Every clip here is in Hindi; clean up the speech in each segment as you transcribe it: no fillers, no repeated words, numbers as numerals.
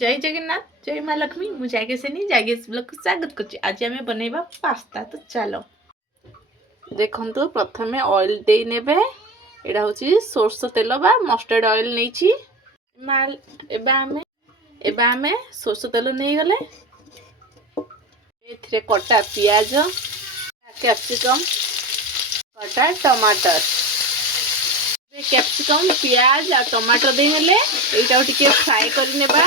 जय जगन्नाथ जय माँ लक्ष्मी मुझे जागेसिनी जागेश ब्लॉग को स्वागत करछि। आज आमे बनेबा पास्ता। तो चलो देखंतु प्रथमे ऑयल दे नेबे। एडा होछि सोरस तेल बा मस्टर्ड ऑयल नैछि माल। एबा आमे सोरस तेल नै गले एथिरे कटा पियाज कैप्सिकम कटा टमाटर कैप्सिकम पियाज आ टमाटर दे नेले एटा टिके फ्राई करि नेबा।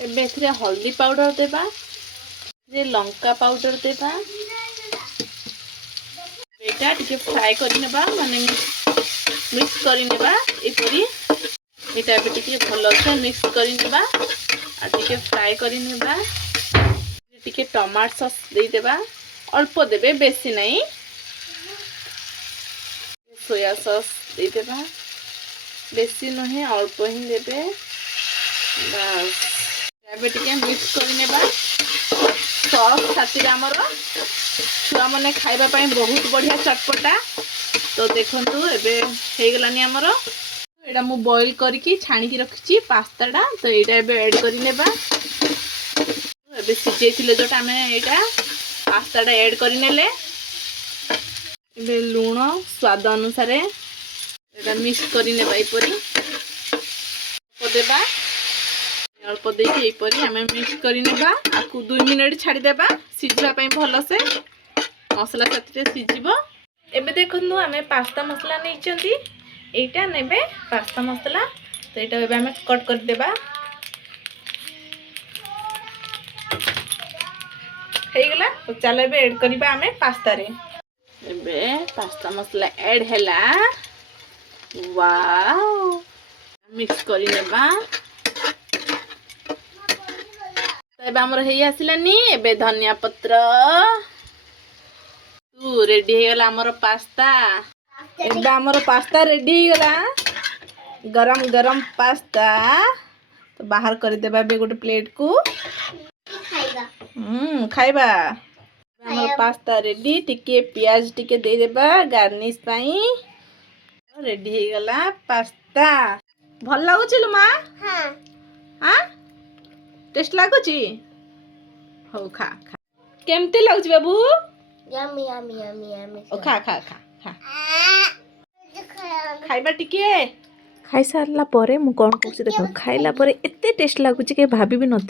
एबे एथिरे हल्दी पाउडर देबा जे लंका पाउडर देबा एटा टिके फ्राई करि नेबा माने मिक्स करि नेबा एपरी एटा एबे टिके भलो से मिक्स करि नेबा आ टिके फ्राई करि नेबा। टिके टमाटो सॉस दे देबा अल्प देबे बेसी नहीं। सोया सॉस दे देबा बेसी नहे अल्प ही देबे बस। एबे टिके मिक्स करि नेबा। सॉस खातिर हमर छुआ माने खाइबा पई बहुत बढ़िया चटपटा। तो देखंतु एबे हे गलानी हमर एडा मु बॉईल करके छाणी की रखछि पास्ताडा। तो एटा एबे ऐड करि नेबा। एबे सिजे थिले जोटा हमें एटा पास्ताडा ऐड करि नेले। एबे लूण स्वाद अनुसार एटा मिक्स करि नेबा इपरी देबा अल्प देके इपरी हमें मिक्स करि नेबा। आकु 2 मिनिट छाडी देबा सिझवा पई भलो से मसला साथे सिझिबो। एबे देखनु हमें पास्ता मसला नै चंती एटा नेबे पास्ता मसला। तो एटा एबे हमें कट कर देबा। हे गला तो चलो एबे ऐड करिबा हमें पास्ता रे। एबे पास्ता मसला ऐड हैला। वाओ मिक्स करि नेबा। एबे हमर हेई आसिलानी। एबे धनिया पत्र तू रेडी हे गला हमर पास्ता। एबे हमर पास्ता रेडी हे गला गरम गरम पास्ता। तो बाहर कर देबा बे गोटे प्लेट को खाइबा। हमर पास्ता रेडी। टिके प्याज टिके दे देबा गार्निश पाई। रेडी हे गला पास्ता। भल लागु छी लो मां? हां हां टेस्ट लागु छी। हो खा खा केमती लागु छी बाबू? Yummy yummy yummy yummy. ओ खा खा खा खा खाइबा टिके। खाई सारला परे मु कोन कोसी देखो खाइला परे एते टेस्ट लागु छी के भाबी भी नथि।